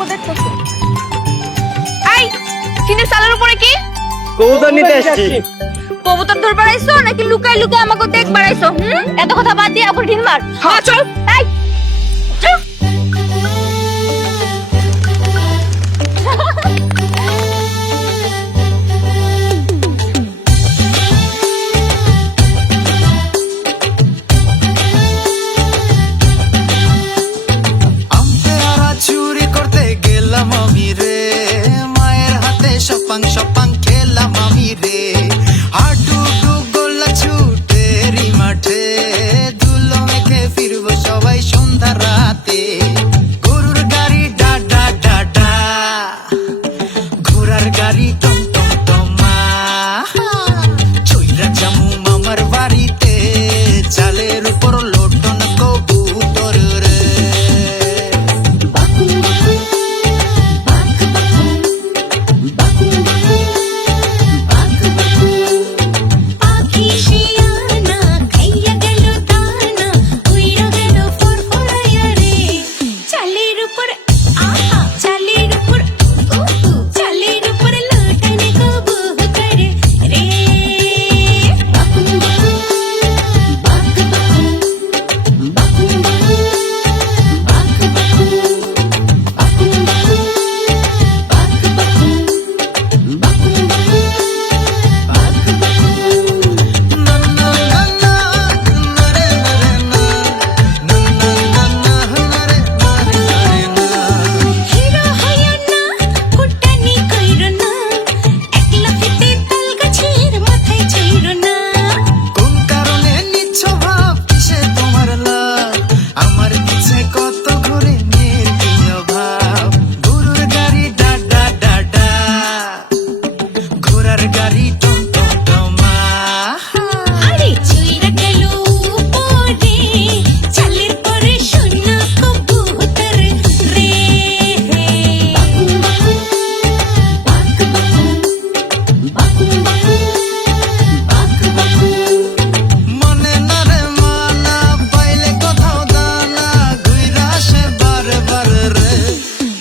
আমাকে দেখতেছো? এই টিনের চালের উপরে কি? কবুতর নিতে এসেছি। কবুতর ধরবার আইছো নাকি লুকাই লুকাই আমাকে দেখবার আইছো? এত কথা বাদ দিয়ে এখন ঢিল মার। হ্যাঁ চল। এই চল। চুরি করতে গেলাম আমি রে, মায়ের হাতে সপাং সপাং খেলাম আমি রে। হাডুডু গোল্লা ছুটেরি মাঠে, ধুলো মেখে ফিরবো সবাই সন্ধ্যা রাতে। গরুর গাড়ি ডা ডা ডা ডা, ঘোড়ার গাড়ি টম টম টমা, চইরা জামু মামার বাড়িতে, চালের উপর লোটন কবুতর রে।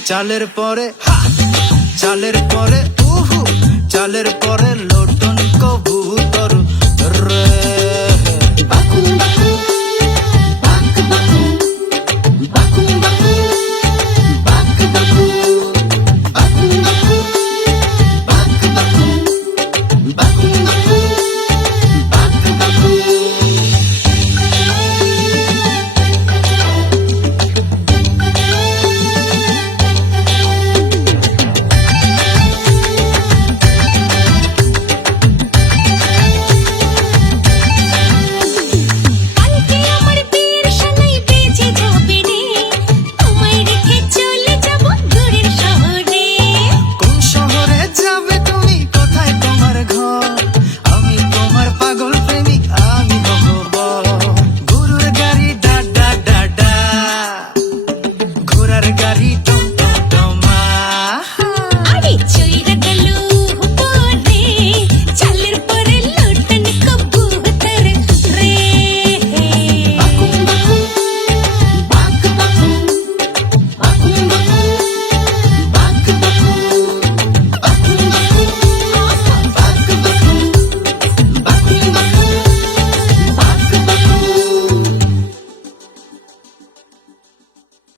চালের পরে চালের পরে চালের পরে